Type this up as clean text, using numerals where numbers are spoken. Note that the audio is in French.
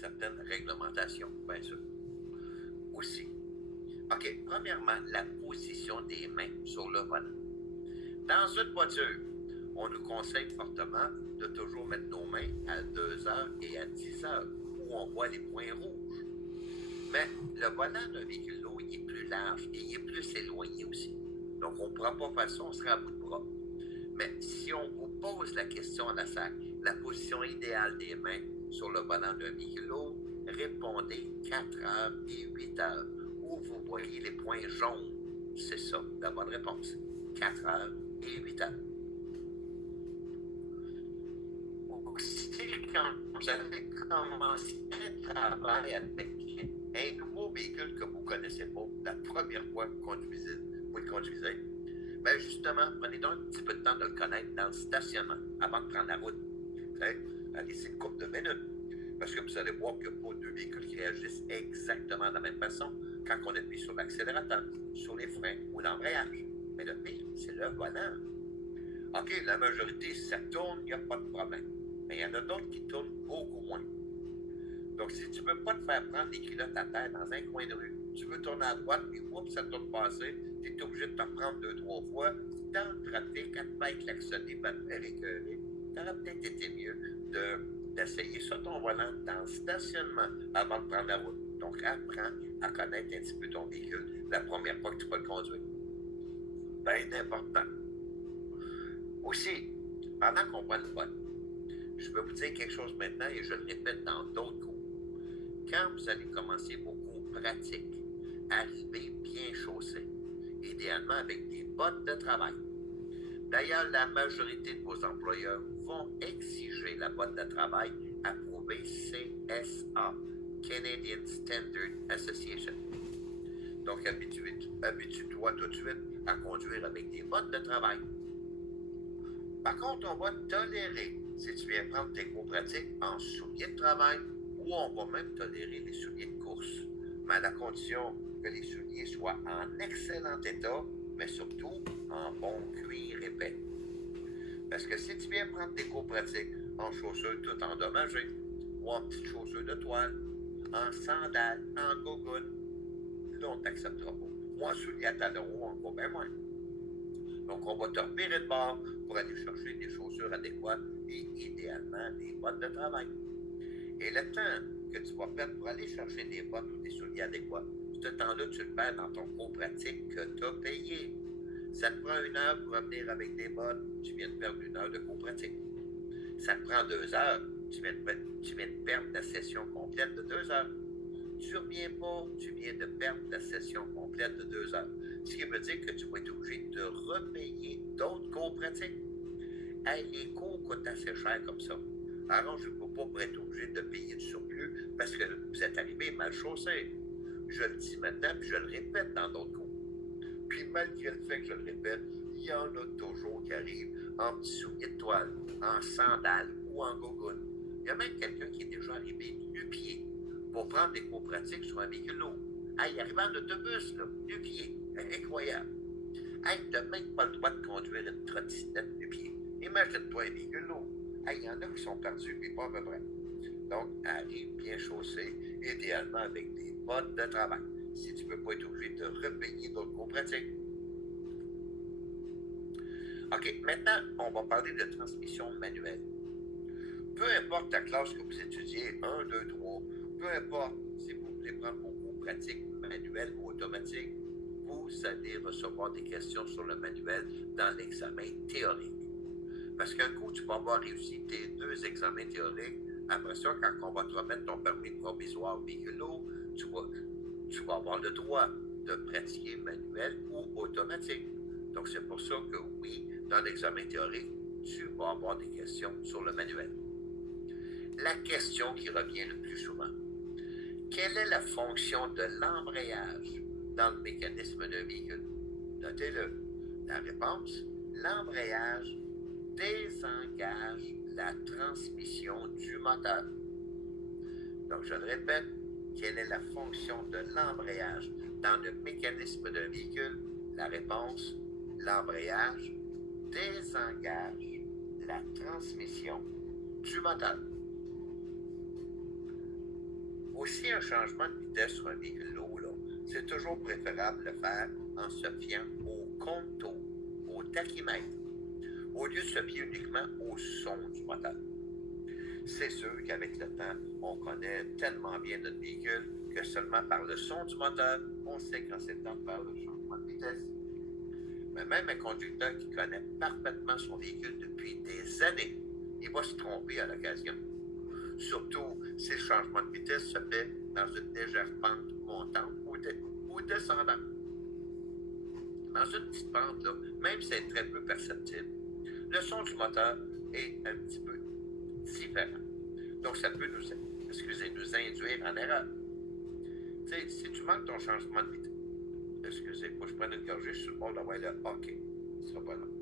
certaines réglementations, bien sûr. Aussi. OK, premièrement, la position des mains sur le volant. Dans une voiture, on nous conseille fortement de toujours mettre nos mains à 2 heures et à 10 heures, où on voit les points rouges. Mais le volant d'un véhicule lourd, il est plus large et il est plus éloigné aussi. Donc, on ne pourra pas faire ça, on sera à bout de bras. Mais si on vous pose la question à la SAC, la position idéale des mains sur le volant d'un véhicule lourd, répondez 4 heures et 8 heures, où vous voyez les points jaunes. C'est ça, la bonne réponse. 4 heures et 8 heures. Aussi, quand vous allez commencer un travail avec un nouveau véhicule que vous ne connaissez pas, la première fois que vous le conduisez, bien justement, prenez donc un petit peu de temps de le connaître dans le stationnement avant de prendre la route. Allez-y une couple de minutes. Parce que vous allez voir qu'il n'y a pas deux véhicules qui réagissent exactement de la même façon quand on appuie sur l'accélérateur, sur les freins ou l'embrayage. Mais le pire, c'est le volant. OK, la majorité, si ça tourne, il n'y a pas de problème. Mais il y en a d'autres qui tournent beaucoup moins. Donc, si tu ne veux pas te faire prendre des culottes à terre dans un coin de rue, tu veux tourner à droite, puis oups, ça tourne passer, tu es obligé de te prendre 2-3 fois, dans le trafic, quand tu vas klaxonner, pas te faire écœurer, ça aurait peut-être été mieux d'essayer ça ton volant dans le stationnement avant de prendre la route. Donc, apprends à connaître un petit peu ton véhicule la première fois que tu vas le conduire. Bien important. Aussi, pendant qu'on prend le vote, je vais vous dire quelque chose maintenant et je le répète dans d'autres cours. Quand vous allez commencer vos cours pratiques, arrivez bien chaussé, idéalement avec des bottes de travail. D'ailleurs, la majorité de vos employeurs vont exiger la botte de travail approuvée CSA, Canadian Standard Association. Donc, habitue-toi tout de suite à conduire avec des bottes de travail. Par contre, on va tolérer si tu viens prendre tes cours pratiques en souliers de travail ou on va même tolérer les souliers de course, mais à la condition que les souliers soient en excellent état, mais surtout en bon cuir épais. Parce que si tu viens prendre tes cours pratiques en chaussures tout endommagées, ou en petites chaussures de toile, en sandales, en gogoune, là, on ne t'acceptera pas. Ou en souliers à talons hauts, encore bien moins. Donc, on va te revirer de bord pour aller chercher des chaussures adéquates et idéalement des bottes de travail. Et le temps que tu vas perdre pour aller chercher des bottes ou des souliers adéquats, ce temps-là, tu le perds dans ton cours pratique que tu as payé. Ça te prend 1 heure pour revenir avec des bottes, tu viens de perdre 1 heure de cours pratique. Ça te prend 2 heures, tu viens de perdre ta session complète de 2 heures. Tu ne reviens pas, tu viens de perdre ta session complète de 2 heures. Ce qui veut dire que tu vas être obligé de repayer d'autres cours pratiques. Hey, les cours coûtent assez cher comme ça. Arrangez-vous pas pour être obligé de payer du surplus parce que vous êtes arrivé mal chaussé. Je le dis maintenant, puis je le répète dans d'autres cours. Puis malgré le fait que je le répète, il y en a toujours qui arrivent en petits souliers de toile, en sandales ou en gogoune. Il y a même quelqu'un qui est déjà arrivé nu-pied pour prendre des cours pratiques sur un véhicule lourd. Hey, il arrive en autobus, là, nu-pied. Incroyable. Hey, tu n'as même pas le droit de conduire une trottinette nu-pied. Imagine-toi un véhicule lourd. Hey, il y en a qui sont perdus, mais pas à peu près. Donc, arrive bien chaussé, idéalement avec des bottes de travail, si tu ne veux pas être obligé de repayer d'autres cours pratiques. OK, maintenant, on va parler de transmission manuelle. Peu importe la classe que vous étudiez, 1, 2, 3, peu importe si vous voulez prendre vos cours pratiques manuels ou automatiques, vous allez recevoir des questions sur le manuel dans l'examen théorique. Parce qu'un coup, tu vas avoir réussi tes 2 examens théoriques. Après ça, quand on va te remettre ton permis provisoire véhicule lourd, tu vas avoir le droit de pratiquer manuel ou automatique. Donc, c'est pour ça que oui, dans l'examen théorique, tu vas avoir des questions sur le manuel. La question qui revient le plus souvent, quelle est la fonction de l'embrayage dans le mécanisme d'un véhicule? Notez-le. La réponse, l'embrayage désengage la transmission du moteur. Donc, je le répète, quelle est la fonction de l'embrayage dans le mécanisme d'un véhicule? La réponse, l'embrayage désengage la transmission du moteur. Aussi, un changement de vitesse sur un véhicule lourd, là, c'est toujours préférable de le faire en se fiant au contour, au tachymètre, au lieu de se fier uniquement au son du moteur. C'est sûr qu'avec le temps, on connaît tellement bien notre véhicule que seulement par le son du moteur, on sait quand c'est le temps de faire le changement de vitesse. Mais même un conducteur qui connaît parfaitement son véhicule depuis des années, il va se tromper à l'occasion. Surtout si le changement de vitesse se fait dans une légère pente montante ou descendante. Dans une petite pente, là, même si c'est très peu perceptible, le son du moteur est un petit peu différent. Donc, ça peut nous induire en erreur. Tu sais, si tu manques ton changement de vitesse, excusez, faut que je prenne une gorgée, je suis sur le bord d'envoyer le hockey. Ce sera pas long.